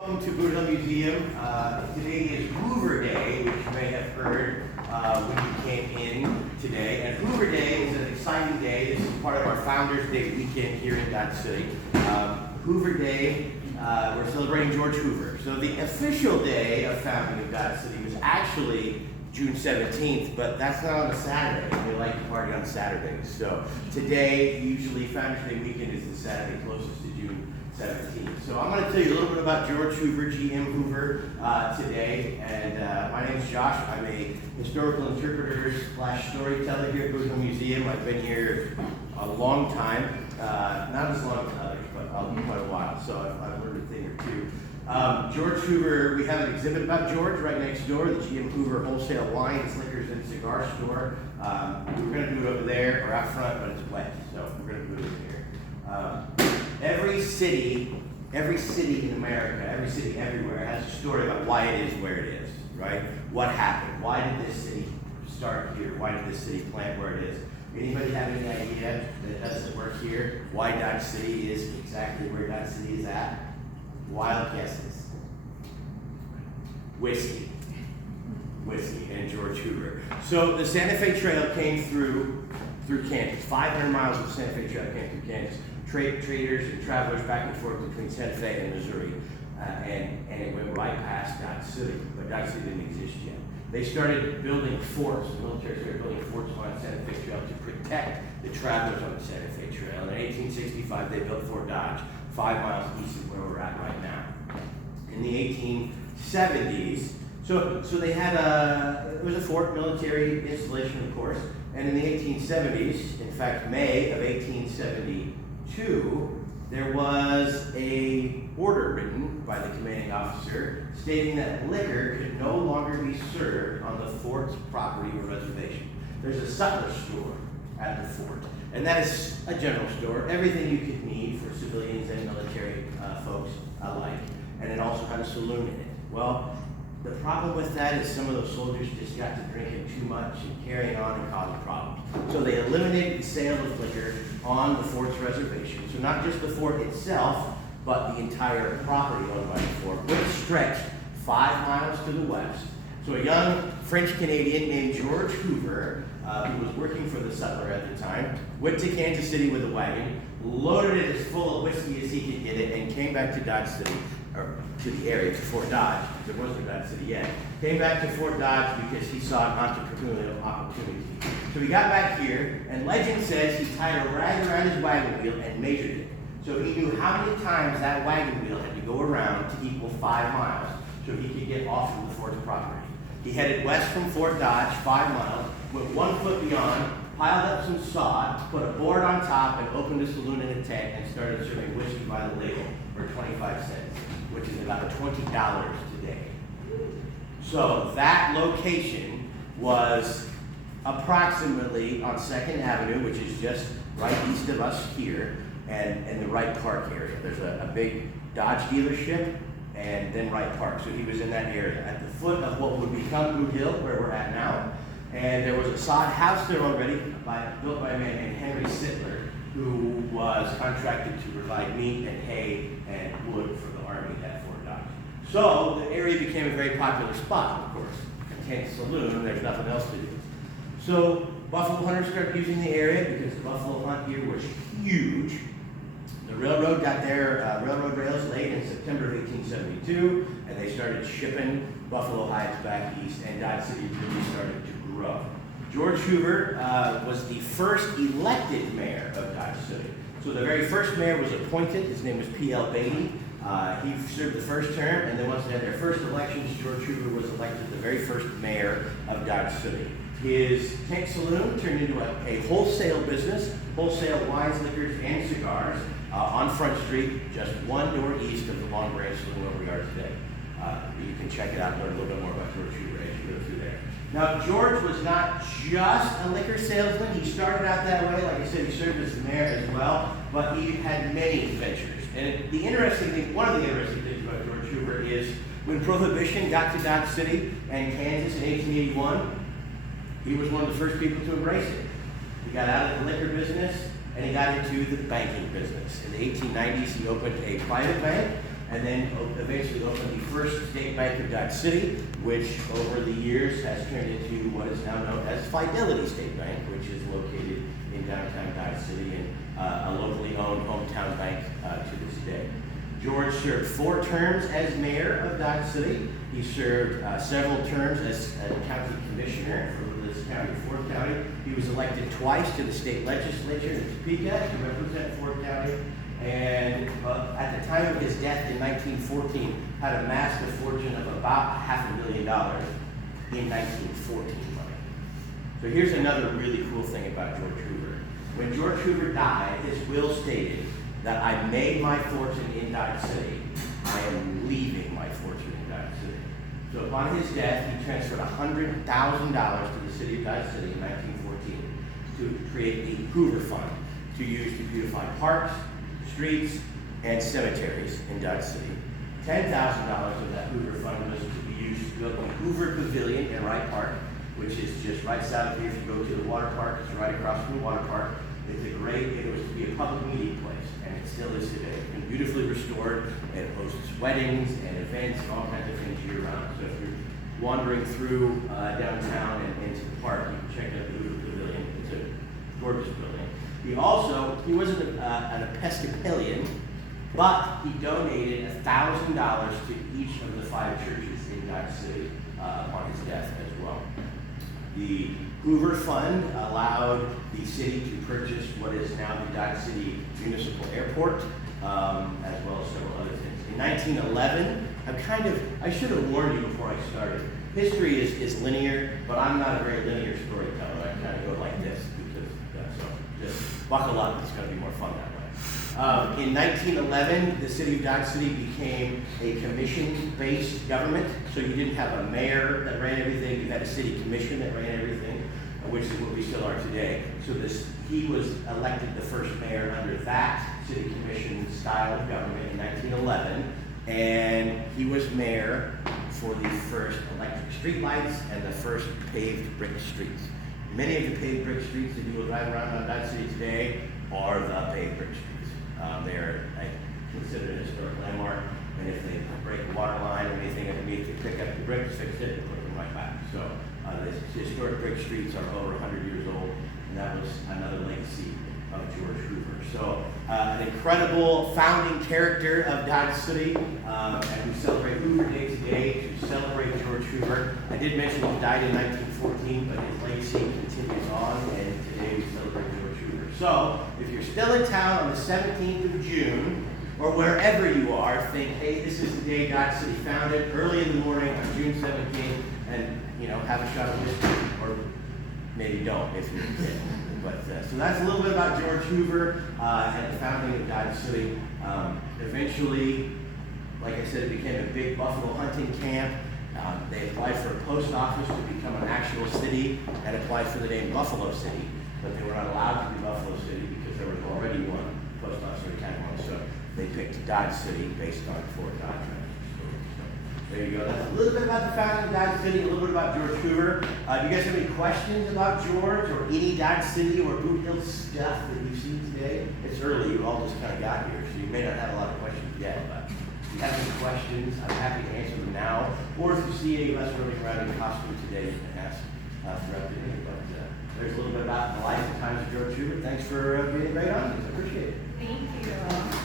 Welcome to Boot Hill Museum. Today is Hoover Day, which you may have heard when you came in today. And Hoover Day is an exciting day. This is part of our Founders Day weekend here in Dodge City. Hoover Day, we're celebrating George Hoover. So the official day of founding of Dodge City was actually June 17th, but that's not on a Saturday. We like to party on Saturdays. So today, usually Founders Day weekend is the Saturday closest to June 17th. So I'm going to tell you a little bit about George Hoover, G.M. Hoover, today. And my name is Josh. I'm a historical interpreter / storyteller here at Boot Hill Museum. I've been here a long time, not as long as others, but quite a while. So I've learned a thing or two. George Hoover, we have an exhibit about George right next door, the G.M. Hoover Wholesale Wines, Liquors, and Cigar Store. We were going to do it over there or out front, but it's wet, so we're going to move it here. Every city in America, every city everywhere has a story about why it is where it is, right? What happened? Why did this city start here? Why did this city plant where it is? Anybody have any idea that doesn't work here? Why Dodge City is exactly where Dodge City is at? Wild guesses. Whiskey and George Hoover. So the Santa Fe Trail came through Kansas. 500 miles of the Santa Fe Trail came through Kansas. Traders and travelers back and forth between Santa Fe and Missouri, and it went right past Dodge City, but Dodge City didn't exist yet. They started building forts. The military started building forts on the Santa Fe Trail to protect the travelers on the Santa Fe Trail. And in 1865, they built Fort Dodge, 5 miles east of where we're at right now. In the 1870s, so they had it was a fort, military installation, of course. And in the 1870s, in fact, May of 1872, there was a order written by the commanding officer stating that liquor could no longer be served on the fort's property or reservation. There's a sutler store at the fort, and that is a general store, everything you could need for civilians and military folks alike, and it also had a saloon in it. Well, the problem with that is some of those soldiers just got to drinking too much and carrying on and causing problems. So they eliminated the sale of liquor on the fort's reservation. So not just the fort itself, but the entire property owned by the fort, which stretched 5 miles to the west. So a young French-Canadian named George Hoover, who was working for the sutler at the time, went to Kansas City with a wagon, loaded it as full of whiskey as he could get it, and came back to Dodge City, or to the area, to Fort Dodge. There wasn't Dodge City yet. Came back to Fort Dodge because he saw an entrepreneurial opportunity. So he got back here, and legend says he tied a rag around his wagon wheel and measured it. So he knew how many times that wagon wheel had to go around to equal 5 miles so he could get off of the fort's property. He headed west from Fort Dodge, 5 miles, went 1 foot beyond, piled up some sod, put a board on top, and opened a saloon in a tent and started serving whiskey by the label for 25 cents, which is about $20 today. So that location was approximately on 2nd Avenue, which is just right east of us here, and the Wright Park area. There's a big Dodge dealership, and then Wright Park. So he was in that area at the foot of what would become Boot Hill, where we're at now. And there was a sod house there already, built by a man named Henry Sittler, who was contracted to provide meat and hay and wood for the Army at Fort Dodge. So the area became a very popular spot, of course. Contained saloon, there's nothing else to do. So buffalo hunters started using the area because the buffalo hunt here was huge. The railroad got their railroad rails laid in September of 1872, and they started shipping buffalo hides back east, and Dodge City really started to grow. George Hoover was the first elected mayor of Dodge City. So the very first mayor was appointed. His name was P.L. Beatty. He served the first term, and then once they had their first elections, George Hoover was elected the very first mayor of Dodge City. His tent saloon turned into a wholesale business, wholesale wines, liquors, and cigars on Front Street, just 1 door east of the Long Branch Saloon where we are today. You can check it out and learn a little bit more about George Hoover as you go through there. Now, George was not just a liquor salesman. He started out that way. Like I said, he served as the mayor as well, but he had many ventures. And the interesting thing, one of the interesting things about George Hoover is when Prohibition got to Dodge City and Kansas in 1881, he was one of the first people to embrace it. He got out of the liquor business and he got into the banking business. In the 1890s, he opened a private bank and then eventually opened the first state bank of Dodge City, which over the years has turned into what is now known as Fidelity State Bank, which is located in downtown Dodge City and a locally owned hometown bank to this day. George served 4 terms as mayor of Dodge City. He served several terms as a county commissioner for this county, Ford County. He was elected twice to the state legislature in Topeka to represent Ford County. And at the time of his death in 1914, had amassed a fortune of about $500,000 in 1914 money. So here's another really cool thing about George Hoover. When George Hoover died, his will stated that I made my fortune in Dodge City. I am leaving my fortune in Dodge City. So upon his death, he transferred $100,000 to the city of Dodge City in 1914 to create the Hoover Fund to use to beautify parks, streets, and cemeteries in Dodge City. $10,000 of that Hoover Fund was to be used to build the Hoover Pavilion in Wright Park, which is just right south of here. If you go to the water park, it's right across from the water park. It was to be a public meeting place, and it still is today. It's been beautifully restored. It hosts weddings and events and all kinds of things year round. So if you're wandering through downtown and into the park, you can check out the Hoover Pavilion. It's a gorgeous building. He wasn't an Episcopalian, but he donated $1,000 to each of the 5 churches in Dodge City upon his death as well. The Hoover Fund allowed the city to purchase what is now the Dodge City Municipal Airport, as well as several other things. In 1911, I should have warned you before I started. History is linear, but I'm not a very linear storyteller. I kind of go like this, because so just buckle up, it's going to be more fun that way. In 1911, the city of Dodge City became a commission-based government, so you didn't have a mayor that ran everything, you had a city commission that ran everything, which is what we still are today. So he was elected the first mayor under that city commission style of government in 1911, and he was mayor for the first electric streetlights and the first paved brick streets. Many of the paved brick streets that you will drive around on Dodge City today are the paved brick streets. They are considered a historic landmark, and if they break a water line or anything underneath, they pick up the bricks, fix it, and put them right back. So the historic brick streets are over 100 years old, and that was another legacy of George Hoover. So an incredible founding character of Dodge City, and we celebrate Hoover Day today to celebrate George Hoover. I did mention he died in 1914, but his legacy continues on, and today we celebrate George Hoover. So if you're still in town on the 17th of June, or wherever you are, think, hey, this is the day Dodge City founded, early in the morning on June 17th, and have a shot of whiskey, or maybe don't if you're a kid. But so that's a little bit about George Hoover and the founding of Dodge City. Eventually, like I said, it became a big buffalo hunting camp. They applied for a post office to become an actual city and applied for the name Buffalo City, but they were not allowed to be Buffalo City because there was already one post office or county one. So they picked Dodge City based on Fort Dodge. There you go. That's a little bit about the founding of Dodge City, a little bit about George Hoover. Do you guys have any questions about George or any Dodge City or Boot Hill stuff that you've seen today? It's early. You all just kind of got here, so you may not have a lot of questions yet. But if you have any questions, I'm happy to answer them now. Or if you see any of us running around in costume today, you can ask throughout the day. But there's a little bit about the life and times of George Hoover. Thanks for being a great audience. I appreciate it. Thank you.